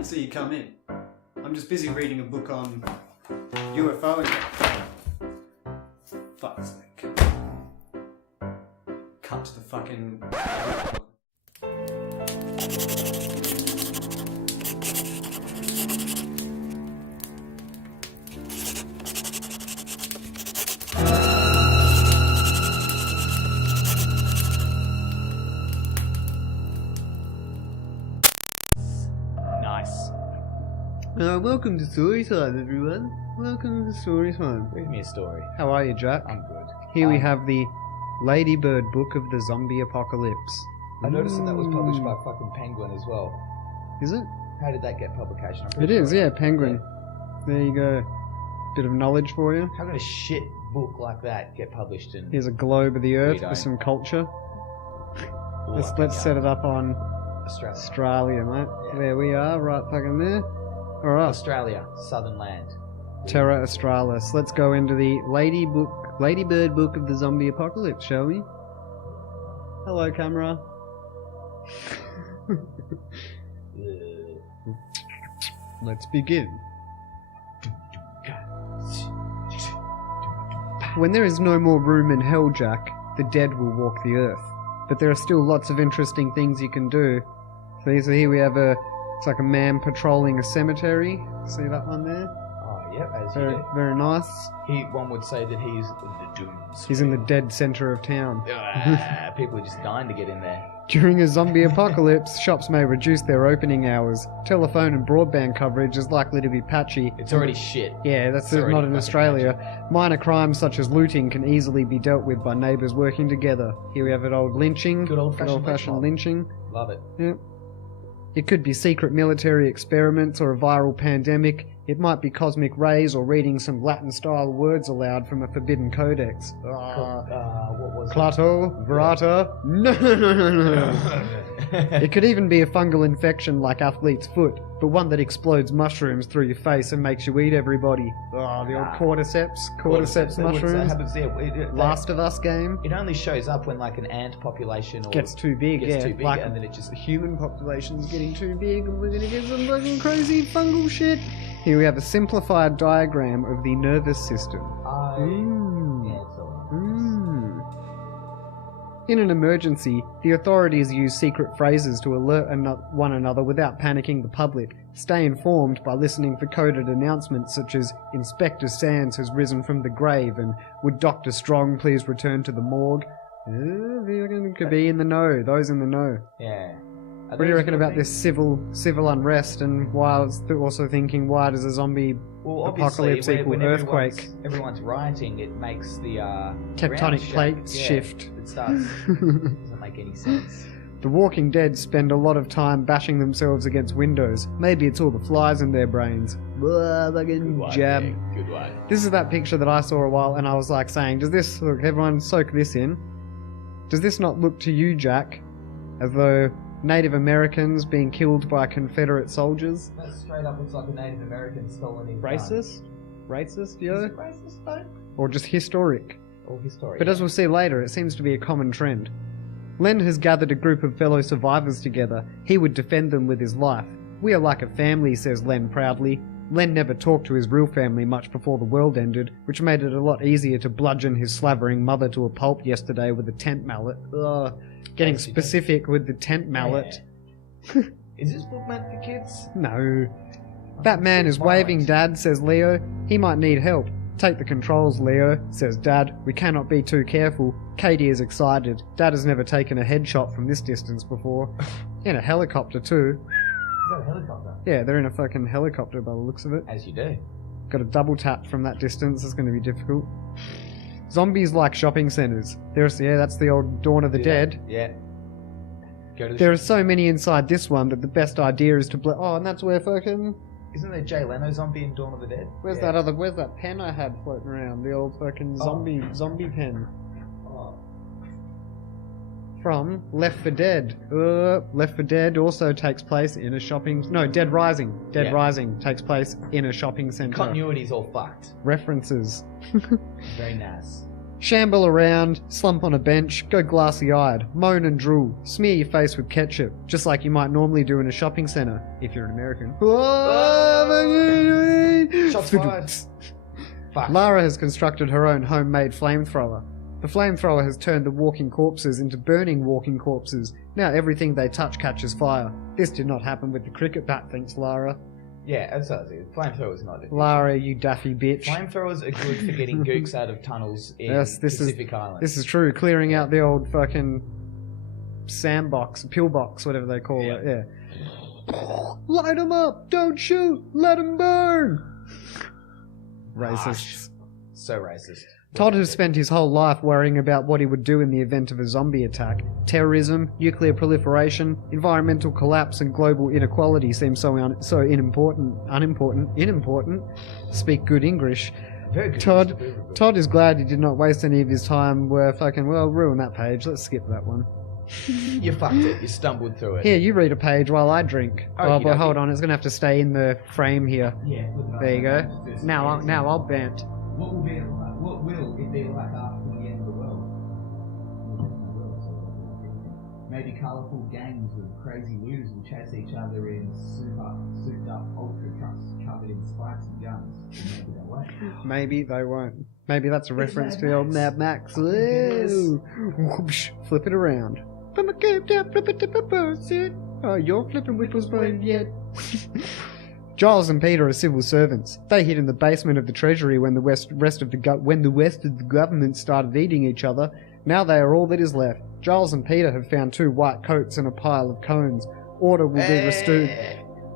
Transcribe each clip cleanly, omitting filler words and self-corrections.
didn't see you come in. I'm just busy reading a book on UFO and... Fuck's sake. Cut to the fucking... Welcome to Story Time, everyone. Welcome to Story Time. Read me a story. How are you, Jack? I'm good. Here we have the Ladybird Book of the Zombie Apocalypse. I noticed that was published by fucking Penguin as well. Is it? How did that get publication? It is, yeah, Penguin. Yeah. There you go. Bit of knowledge for you. How could a shit book like that get published in... Here's a globe of the earth with some culture. Let's set it up on Australia, mate. Yeah. There we are, right fucking there. Alright. Australia, southern land. Terra Australis. Let's go into the Ladybird Book of the Zombie Apocalypse, shall we? Hello, camera. Let's begin. When there is no more room in hell, Jack, the dead will walk the earth. But there are still lots of interesting things you can do. So here we have it's like a man patrolling a cemetery. See that one there? Oh, yeah, as very, you do. Very nice. One would say that he's the dooms. He's in the dead centre of town. People are just dying to get in there. During a zombie apocalypse, shops may reduce their opening hours. Telephone and broadband coverage is likely to be patchy. It's already shit. Yeah, that's not in Australia. Patchy. Minor crimes such as looting can easily be dealt with by neighbours working together. Here we have an old lynching. Good old-fashioned lynching. Love it. Yep. It could be secret military experiments or a viral pandemic. It might be cosmic rays or reading some Latin-style words aloud from a forbidden codex. What was Clato, Verata. No. It could even be a fungal infection like athlete's foot, but one that explodes mushrooms through your face and makes you eat everybody. The old cordyceps mushrooms. Last of Us game. It only shows up when like an ant population gets too big, like, and then it just... The human population's getting too big and we're gonna get some fucking crazy fungal shit. Here we have a simplified diagram of the nervous system. In an emergency, the authorities use secret phrases to alert one another without panicking the public. Stay informed by listening for coded announcements such as Inspector Sands has risen from the grave and would Dr. Strong please return to the morgue. Could be in the know, those in the know. Yeah. What do you reckon about this civil unrest, and while also thinking, why does a zombie apocalypse equal earthquake? Everyone's rioting, it makes the tectonic plates shift. It starts. Doesn't make any sense. The Walking Dead spend a lot of time bashing themselves against windows. Maybe it's all the flies in their brains. Fucking jab. Good one. This is that picture that I saw a while, and I was like saying, does this look? Everyone, soak this in. Does this not look to you, Jack, as though Native Americans being killed by Confederate soldiers? That straight up looks like a Native American stolen his Racist? gun. Racist, yo? Is it racist, though? Or just historic? Or historic. But as we'll see later, it seems to be a common trend. Len has gathered a group of fellow survivors together. He would defend them with his life. We are like a family, says Len proudly. Len never talked to his real family much before the world ended, which made it a lot easier to bludgeon his slavering mother to a pulp yesterday with a tent mallet. Getting specific with the tent mallet. Yeah. Is this book meant for kids? No. That man is waving, Dad, says Leo. He might need help. Take the controls, Leo, says Dad. We cannot be too careful. Katie is excited. Dad has never taken a headshot from this distance before. In a helicopter, too. Is that a helicopter? Yeah, they're in a fucking helicopter by the looks of it. As you do. Got a double tap from that distance. It's going to be difficult. Zombies like shopping centres. That's the old Dawn of the Dead. Yeah. There are so many inside this one that the best idea is to and that's where fucking... Isn't there Jay Leno zombie in Dawn of the Dead? Where's that pen I had floating around? The old fucking zombie pen. From Left 4 Dead. Left 4 Dead also takes place in a shopping... No, Dead Rising. Dead Rising takes place in a shopping centre. Continuity's all fucked. References. Very nice. Shamble around, slump on a bench, go glassy-eyed, moan and drool, smear your face with ketchup, just like you might normally do in a shopping centre, if you're an American. Shots fired. Fuck. Lara has constructed her own homemade flamethrower. The flamethrower has turned the walking corpses into burning walking corpses. Now everything they touch catches fire. This did not happen with the cricket bat, thinks Lara. Yeah, that's what I was. Flamethrowers not it. Lara, you daffy bitch. Flamethrowers are good for getting gooks out of tunnels in Pacific Islands. This is true. Clearing out the old fucking sandbox, pillbox, whatever they call it. Yeah. Light them up! Don't shoot! Let them burn! Racists. So racist. Todd has spent his whole life worrying about what he would do in the event of a zombie attack. Terrorism, nuclear proliferation, environmental collapse, and global inequality seem so unimportant. Speak good English. Very good. Todd is glad he did not waste any of his time where fucking, well, ruin that page. Let's skip that one. You fucked it. You stumbled through it. Here, you read a page while I drink. Oh, but hold on, it's going to have to stay in the frame here. Yeah. There you go. Now I'll bant. What will it be like after the end of the world? Maybe colourful gangs of crazy looters will chase each other in souped up ultra trucks covered in spikes and guns. Maybe they won't. Maybe they won't. Maybe that's a reference to the old Mad Max. I think it is. Ooh. Whoosh, flip it around. Oh, you're flipping whipples bone yet. Giles and Peter are civil servants. They hid in the basement of the Treasury when the rest of the government started eating each other. Now they are all that is left. Giles and Peter have found 2 white coats and a pile of cones. Order will be restored.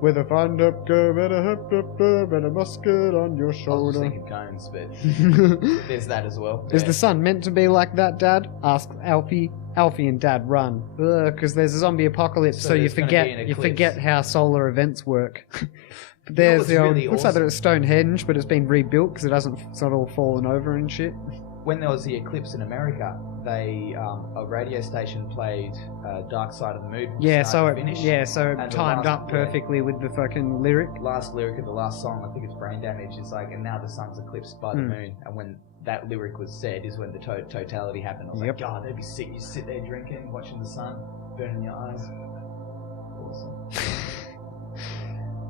With a find up go, better musket on your I was shoulder. just thinking cones, but there's that as well. Is the sun meant to be like that, Dad? Asks Alfie. Alfie and Dad run. Because there's a zombie apocalypse, so you there's gonna be an forget eclipse. how solar events work. But there's what's the old. really Looks like awesome? it's Stonehenge, but it's been rebuilt because it's not all fallen over and shit. When there was the eclipse in America, they a radio station played "Dark Side of the Moon." from Yeah, start so to finish. it And the timed last- up perfectly with the fucking lyric. Last lyric of the last song, I think it's "Brain Damage." Is like, and now the sun's eclipsed by the moon. And when that lyric was said, is when the totality happened. I was Yep. like, God, that'd be sick. You sit there drinking, watching the sun, burning your eyes. Awesome.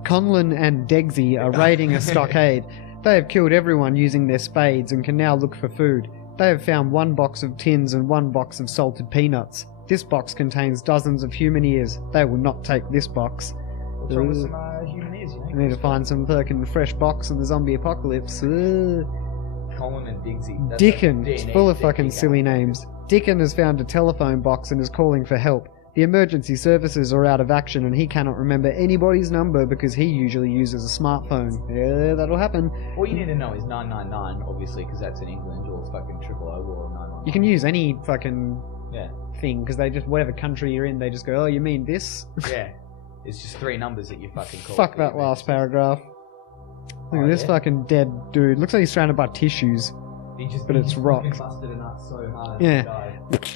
Conlon and Degsy are raiding a stockade. They have killed everyone using their spades and can now look for food. They have found 1 box of tins and 1 box of salted peanuts. This box contains dozens of human ears. They will not take this box. What's wrong with some human ears? I need to find some fucking fresh box in the zombie apocalypse. Colin and Digsy. That's Dickon. a It's DNA full of thing, fucking Dickon. silly names. Dickon has found a telephone box and is calling for help. The emergency services are out of action and he cannot remember anybody's number because he usually uses a smartphone. Yeah, that'll happen. All you need to know is 999, obviously, because that's in England, or fucking 000 or 999. You can use any fucking Yeah. thing because they just, whatever country you're in, they just go, oh, you mean this? Yeah. It's just 3 numbers that you fucking call. Fuck for that your last emergency. paragraph. Look at Oh, this yeah? fucking dead dude. Looks like he's surrounded by tissues. But it's rock. Busted a nut so hard. Yeah. He died.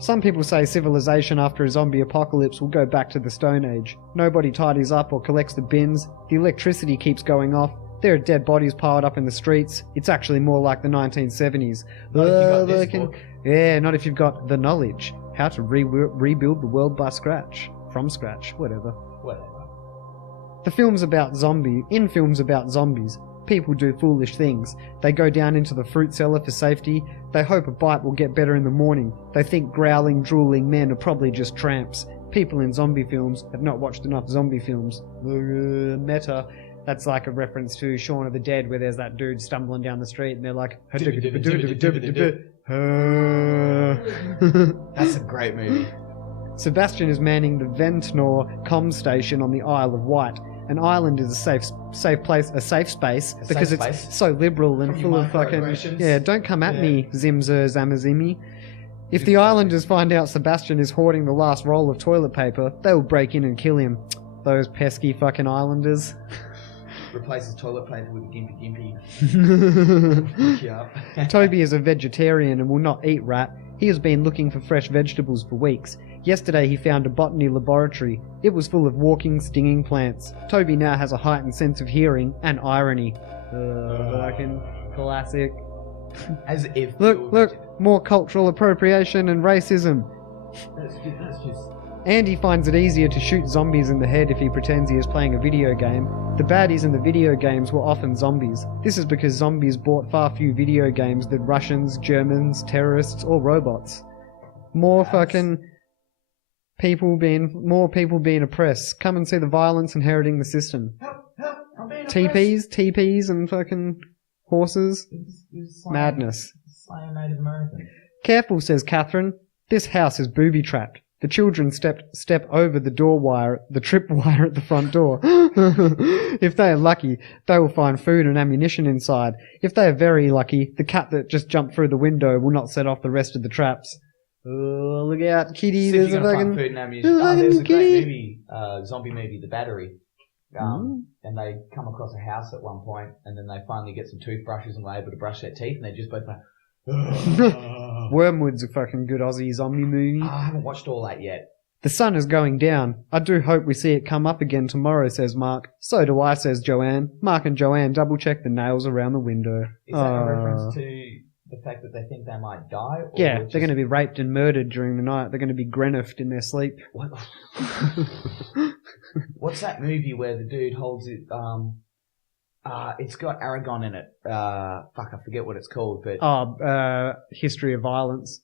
Some people say civilization after a zombie apocalypse will go back to the Stone Age. Nobody tidies up or collects the bins. The electricity keeps going off. There are dead bodies piled up in the streets. It's actually more like the 1970s. Not if you got this Fucking- book. Yeah, not if you've got the knowledge. How to rebuild the world by scratch. From scratch, whatever. Whatever. In films about zombies, people do foolish things. They go down into the fruit cellar for safety. They hope a bite will get better in the morning. They think growling, drooling men are probably just tramps. People in zombie films have not watched enough zombie films. Meta. That's like a reference to Shaun of the Dead, where there's that dude stumbling down the street and they're like... That's a great movie. Sebastian is manning the Ventnor comm station on the Isle of Wight. An island is a safe space because safe it's space? so liberal and From full your of fucking... microaggressions? Yeah, don't come at Yeah. me, Zimzer Zamazimi. If the islanders find out Sebastian is hoarding the last roll of toilet paper, they will break in and kill him. Those pesky fucking islanders. Replaces toilet paper with a gimpy. Fuck you up. Toby is a vegetarian and will not eat rat. He has been looking for fresh vegetables for weeks. Yesterday he found a botany laboratory. It was full of walking, stinging plants. Toby now has a heightened sense of hearing and irony. Fucking classic. As if. Look, more cultural appropriation and racism. That's just. Andy finds it easier to shoot zombies in the head if he pretends he is playing a video game. The baddies in the video games were often zombies. This is because zombies bought far fewer video games than Russians, Germans, terrorists, or robots. More people being oppressed. Come and see the violence inheriting the system. Help! I'm being TPs and fucking horses. Madness. Slaying Native Americans. Careful, says Catherine. This house is booby-trapped. The children step over the the tripwire at the front door. If they are lucky, they will find food and ammunition inside. If they are very lucky, the cat that just jumped through the window will not set off the rest of the traps. Oh, look out, kitty! See if There's a you're gonna fucking... find food and ammunition. There's a great kitty. movie, zombie movie, The Battery. And they come across a house at one point, and then they finally get some toothbrushes and they're able to brush their teeth, and they're just both like, Wormwood's a fucking good Aussie zombie movie. I haven't watched all that yet. The sun is going down. I do hope we see it come up again tomorrow, says Mark. So do I, says Joanne. Mark and Joanne double-check the nails around the window. Is that a reference to the fact that they think they might die? Or Yeah, just... they're going to be raped and murdered during the night. They're going to be Grenifed in their sleep. What? What's that movie where the dude holds it? It's got Aragon in it. Fuck, I forget what it's called, but History of Violence.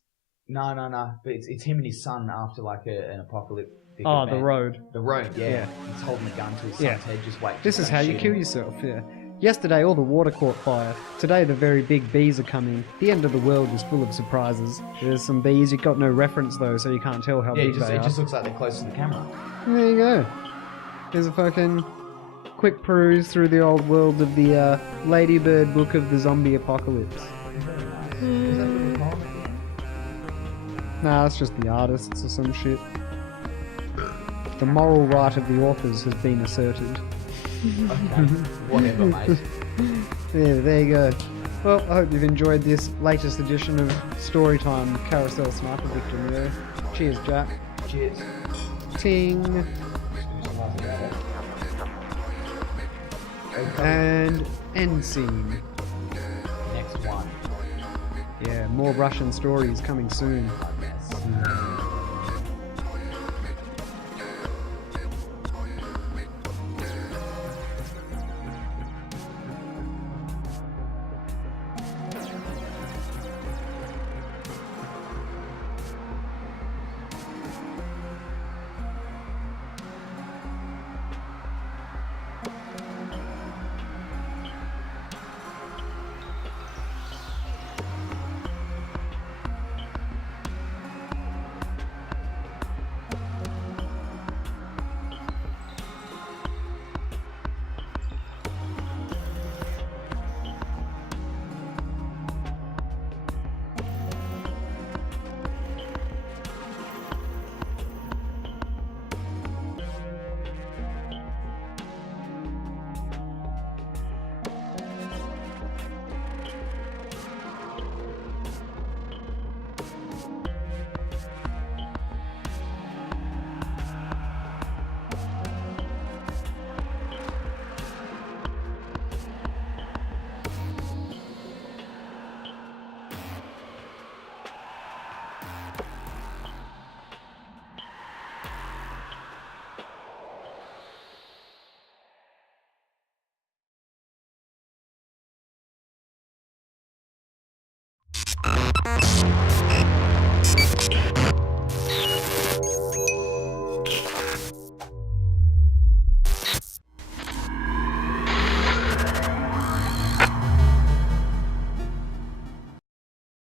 No. But it's him and his son after like an apocalyptic Oh, event. The Road. The Road, yeah. Yeah. He's holding a gun to his son's Yeah. head. Just wait. This just is how don't you shoot kill him. yourself, yeah. Yesterday, all the water caught fire. Today, the very big bees are coming. The end of the world is full of surprises. There's some bees. You've got no reference, though, so you can't tell how Yeah, big they it are. just looks like they're close to the camera. There you go. There's a fucking quick peruse through the old world of the Ladybird Book of the Zombie Apocalypse. Is that a little poem at the end? Nah, it's just the artists or some shit. The moral right of the authors has been asserted. Okay, whatever, mate. Yeah, there you go. Well, I hope you've enjoyed this latest edition of Storytime Carousel Sniper Victim. Yeah. Cheers, Jack. Cheers. Ting. And end scene. Next one. Yeah, more Russian stories coming soon. Yes.